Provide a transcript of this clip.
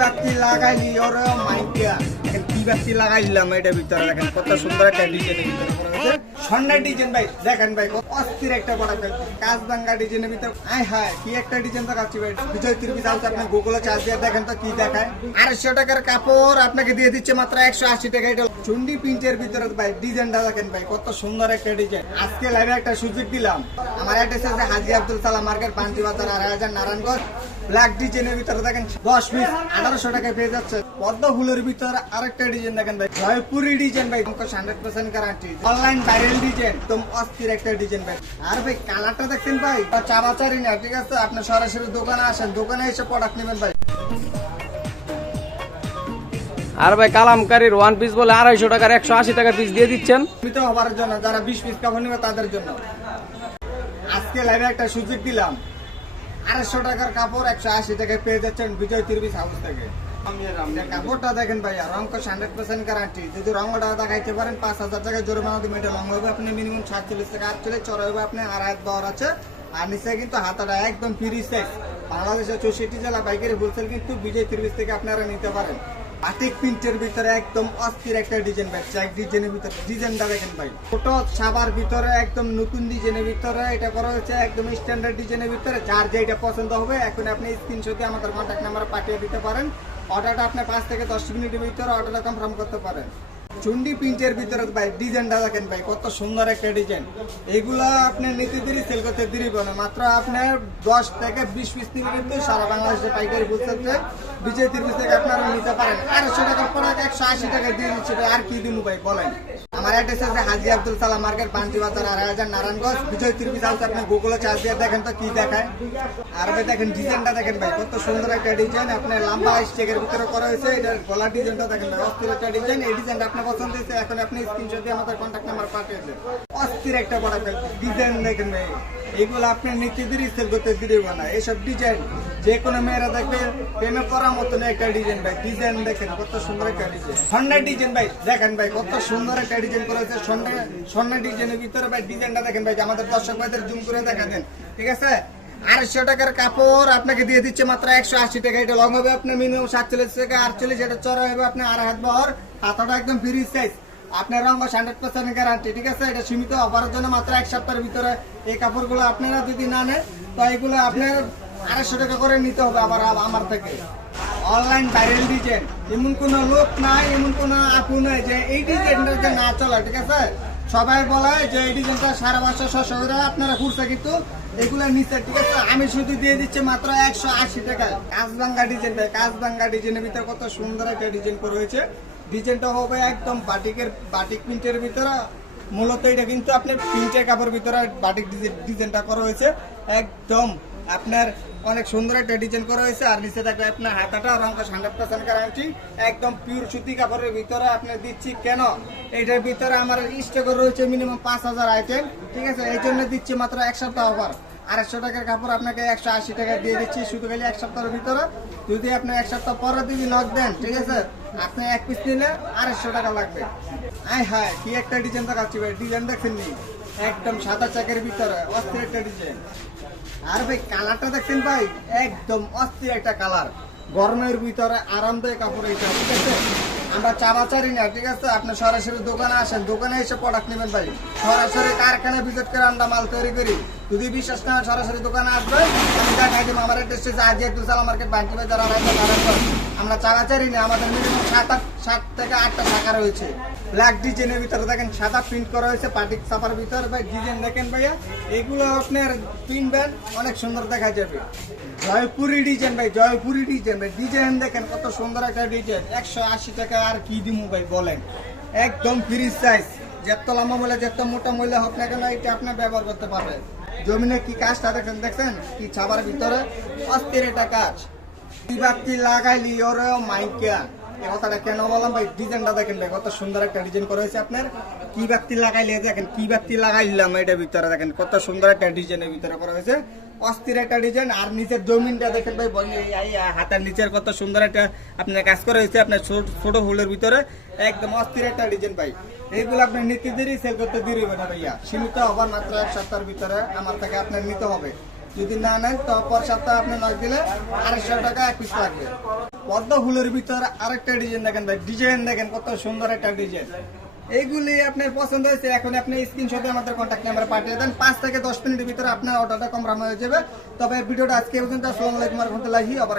বাতি লাগাইলি কি বাতি এটা ভিতরে, দেখেন, কত সুন্দর একটা ভিতরে ডিজাইন ভাই, দেখেন ভাই অস্থির একটা বড় আয় হায়, কি একটা ডিজাইন দেখাচ্ছি ভাই। বিজয় আপনি গুগলে চার্জ দিয়ে দেখেন তো কি দেখায়। আড়াইশো টাকার কাপড় আপনাকে দিয়ে দিচ্ছে মাত্র একশো আশি টাকা। এটা চুন্ডি প্রিন্টের ভিতরে ভাই ডিজাইনটা দেখেন ভাই, কত সুন্দর একটা ডিজাইন আজকে লাইভে একটা সুযোগ দিলাম। আমার অ্যাড্রেস আছে হাজি আব্দুল সালাম মার্কেট পাঞ্চি বাজার, আড়াই হাজার নারায়ণগঞ্জ। ব্ল্যাক ডিজাইনের ভিতরে দেখেন দশ পিস আঠারোশো টাকায় পেয়ে যাচ্ছে। পদ্ম ফুলের ভিতরে আরেকটা ডিজাইন দেখেন ভাই জয়পুরি ডিজাইন ভাই hundred percent guarantee online viral design একদম অস্থির একটা ডিজাইন ভাই। আর ভাই কালারটা দেখছেন ভাই? চাবাচারি না ঠিক আছে? আপনি সরাসরি দোকানে আসেন দোকানে এসে প্রোডাক্ট নেবেন ভাই। আর ভাই কালামকারীর ওয়ান পিস বলে আড়াইশো টাকার একশো আশি টাকা পিস দিয়ে দিচ্ছেন। সীমিত হবার জন্য যারা বিশ পিস কাপড় নেবে তাদের জন্য। আজকে লাইভে একটা সুযোগ দিলাম। আড়াইশো টাকার কাপড়, একশো আশি টাকায় পেয়ে যাচ্ছেন বিজয় তিরবিশ হাউস থেকে। কাপড়টা দেখেন ভাইয়া রঙ হান্ড্রেড পার্সেন্ট গ্যারান্টি যদি রঙটা দেখাইতে পারেন, পাঁচ হাজার টাকা জরিমানা দিবেন, এটা রঙ হবে। আপনি মিনিমাম সাতচল্লিশ টাকা আটচল্লিশ, চড়া হবে আপনি আড়াই দর আছে। আর নিচে কিন্তু হাতাটা একদম ফ্রি সাইজ বাংলাদেশের চৌষট্টি জেলা বাইকের হোলসেল কিন্তু বিজয় তিরবিশ থেকে আপনারা নিতে পারেন। বাটিক প্রিন্টের ভিতরে একদম অস্থির একটা ডিজাইন ভাই চেক ডিজাইনের ভিতরে ডিজাইনটা দেখেন ভাই। ছোট সাবার ভিতরে একদম নতুন ডিজাইনের ভিতরে এটা করা হয়েছে একদম স্ট্যান্ডার্ড ডিজাইনের ভিতরে। যার যেটা পছন্দ হবে, এখন আপনি স্ক্রিনশটে আমাদের কন্ট্যাক্ট নাম্বার পাঠিয়ে দিতে পারেন। অর্ডারটা আপনি পাঁচ থেকে দশ মিনিটের ভিতরে অর্ডারটা কনফার্ম করতে পারেন। চুন্ডি প্রিন্টের ভিতরে ভাই, ডিজাইনটা দেখেন ভাই, কত সুন্দর একটা ডিজাইন। এগুলা আপনি নিতে দেরি সেল করতে দেরি না। মাত্র আপনার দশ থেকে বিশ পিস নিলে কিন্তু সারা বাংলাদেশে পাইকারি বুঝতে বিজয় তিরিশ থেকে আপনারা নিতে পারেন। আড়াইশো টাকার প্রোডাক্ট একশো আশি টাকা দিয়ে দিচ্ছে আর কি দিন ভাই, বলেন। আমার অ্যাড্রেস আছে হাজি আব্দুল সালাম মার্কেট পাঞ্চি বাজার আড়াই হাজার নারায়ণগঞ্জ বিজয় তিরবিশ হাউস আপনি গুগলে চার্জ দিয়ে দেখেন তো কি দেখায়। আর ভাই দেখেন ডিজাইনটা দেখেন ভাই, কত সুন্দর একটা ডিজাইন আপনার লম্বা স্টেকের ভিতরে করা হয়েছে এটা গলার ডিজাইনটা দেখেন ভাই, অস্থির একটা ডিজাইন এই ডিজাইনটা আপনার পছন্দ হয়েছে, এখন আপনি স্ক্রিনশট দিয়ে আমাদের কন্ট্যাক্ট নাম্বার পাঠিয়ে দেন। অস্থির একটা বড় ডিজাইন দেখেন ভাই। এগুলো আপনি নিতে দেরি সেল করতে হবে না এইসব ডিজাইন যে কোনো মেয়েরা দেখবে, প্রেমে করার মতন একটা ডিজাইন ভাই। ডিজাইন দেখেন, কত সুন্দর একটা ডিজাইন স্বর্ণের ডিজাইন ভাই, দেখেন ভাই, কত সুন্দর একটা ডিজাইন করেছে স্বর্ণের স্বর্ণের ডিজাইনের ভিতরে ভাই ডিজাইনটা দেখেন ভাই আমাদের দর্শক ভাইদের জুম করে দেখা দেন। ঠিক আছে? আড়াইশো টাকার কাপড় আপনাকে দিয়ে দিচ্ছে মাত্র একশো আশি টাকা। এটা লং হবে আপনার মিনিমাম সাতচল্লিশ থেকে আটচল্লিশ, এটা চড়া হবে আপনার আড়াই হাত বহর। হাতাটা একদম ফ্রি সাইজ আপনার রঙ হান্ড্রেড পার্সেন্ট গ্যারান্টি ঠিক আছে? এটা সীমিত অফারের জন্য মাত্র এক সপ্তাহের ভিতরে এই কাপড়গুলো আপনারা যদি না নেন, তো এগুলো আপনার আড়াইশো টাকা করে নিতে হবে আবার আমার থেকে। অনলাইন ভাইরাল ডিজাইন এমন কোনো লোক নাই, এমন কোনো আপু নাই যে এই ডিজাইনটা যে না চলে, ঠিক আছে? সবাই বলে যে এই ডিজাইনটা সারা বছর ছশো আপনারা ঘুরছে কিন্তু এগুলো নিচে ঠিক আছে। আমি শুধু দিয়ে দিচ্ছি মাত্র একশো আশি টাকা। কাজবাঙ্গা ডিজাইন ভাই কাজবাঙ্গা ডিজাইনের ভিতরে কত সুন্দর একটা ডিজাইন করা হয়েছে। ডিজাইনটা হবে একদম বাটিকের, বাটিক প্রিন্টের ভিতরে। মূলত এটা কিন্তু আপনার প্রিন্টের কাপড়ের ভিতরে বাটিক ডিজাইন- ডিজাইনটা করা হয়েছে। একদম আপনার অনেক সুন্দর একটা ডিজাইন করা হয়েছে। আর নিচে থাকবে আপনার হাতাটা রঙ হান্ড্রেড পার্সেন্ট একদম পিওর সুতি কাপড়ের ভিতরে আপনি দিচ্ছি। কেন? এটার ভিতরে আমার স্টকে রয়েছে মিনিমাম পাঁচ হাজার আইটেম ঠিক আছে? এই জন্য দিচ্ছি মাত্র এক সপ্তাহ অফার আড়াইশো টাকার কাপড় আপনাকে একশো আশি টাকা দিয়ে দিচ্ছি শুধু খালি এক সপ্তাহের ভিতরে। যদি আপনি এক সপ্তাহ পরে যদি নক দেন, ঠিক আছে? আপনি এক পিস নিলে আড়াইশো টাকা লাগবে। আয় হায়, কি একটা ডিজাইন দেখাচ্ছি ভাই ডিজাইন দেখেননি? একদম সাদা চাকের ভিতরে, অস্থির একটা ডিজাইন আর ভাই কালারটা দেখছেন ভাই, একদম অস্থির একটা কালার গরমের ভিতরে আরামদায়ক কাপড় এটা, ঠিক আছে? আমরা চাবাচারি না, ঠিক আছে? আপনি সরাসরি দোকানে আসেন, দোকানে এসে প্রোডাক্ট নেবেন ভাই। সরাসরি কারখানা ভিজিট করে আমরা মাল তৈরি করি। যদি বিশ্বাস না সরাসরি দোকানে আসবে, আমি দেখাই দেবো আমার অ্যাড্রেস হচ্ছে আজি মার্কেট বান্টি বাজার আড়াই আমরা চাবাচারি না, আমাদের মিনিমাম সাত আট সাত থেকে আটটা শাখা রয়েছে। ব্ল্যাক ডিজাইনের ভিতরে দেখেন, সাদা প্রিন্ট করা হয়েছে, পাটিক ছাপার ভিতরে। ভাই ডিজাইন দেখেন ভাইয়া, এগুলো আপনার প্রিন্টবেন অনেক সুন্দর দেখা যাবে। জয়পুরি ডিজাইন ভাই, জয়পুরি ডিজাইন ভাই ডিজাইন দেখেন, কত সুন্দর একটা ডিজাইন একশো আশি টাকা আর কি দিমু ভাই, বলেন। একদম ফ্রি সাইজ যেত লম্বা মহিলা যেত মোটা মহিলা হোক না কেন, এটা আপনি ব্যবহার করতে পারবেন জমিনে কি কাজটা দেখেন, দেখছেন? কি ছাপার ভিতরে? অস্থির এটা কাজ। বাতি লাগাইলি, ওরে মাইকা। এই কথাটা কেন বললাম ভাই? ডিজাইনটা দেখেন ভাই, কত সুন্দর একটা ডিজাইন করা হয়েছে আপনার। কি বাতি লাগাইলে, দেখেন, কি বাতি লাগাইলাম এটার ভিতরে, দেখেন, কত সুন্দর একটা ডিজাইনের ভিতরে করা হয়েছে। অস্থির একটা ডিজাইন আর নিচের জমিনটা দেখেন ভাই হাতের নিচের কত সুন্দর একটা আপনার কাজ করা হয়েছে আপনার ছোট ছোট ফুলের ভিতরে। একদম অস্থির একটা ডিজাইন ভাই। এইগুলো আপনি নিতে দেরি সেল করতে দেরি হবে না ভাইয়া। সীমিত হবার মাত্র এক সপ্তাহের ভিতরে আমার থেকে আপনার নিতে হবে। যদি না নেন, তো পর সপ্তাহে আপনি নয় দিলে আড়াইশো টাকা এক পিস লাগবে। পদ্ম ফুলের ভিতরে আরেকটা ডিজাইন দেখেন ভাই। ডিজাইন দেখেন কত সুন্দর একটা ডিজাইন এইগুলি আপনার পছন্দ হয়েছে, এখন আপনি স্ক্রিনশটে আমাদের কন্ট্যাক্ট নাম্বার পাঠিয়ে দেন। পাঁচ থেকে দশ মিনিটের ভিতরে আপনার অর্ডারটা কমপ্লিট হয়ে যাবে। তবে ভিডিওটা আজকে পর্যন্ত আসসালামু আলাইকুম রহমতুল্লাহি আবার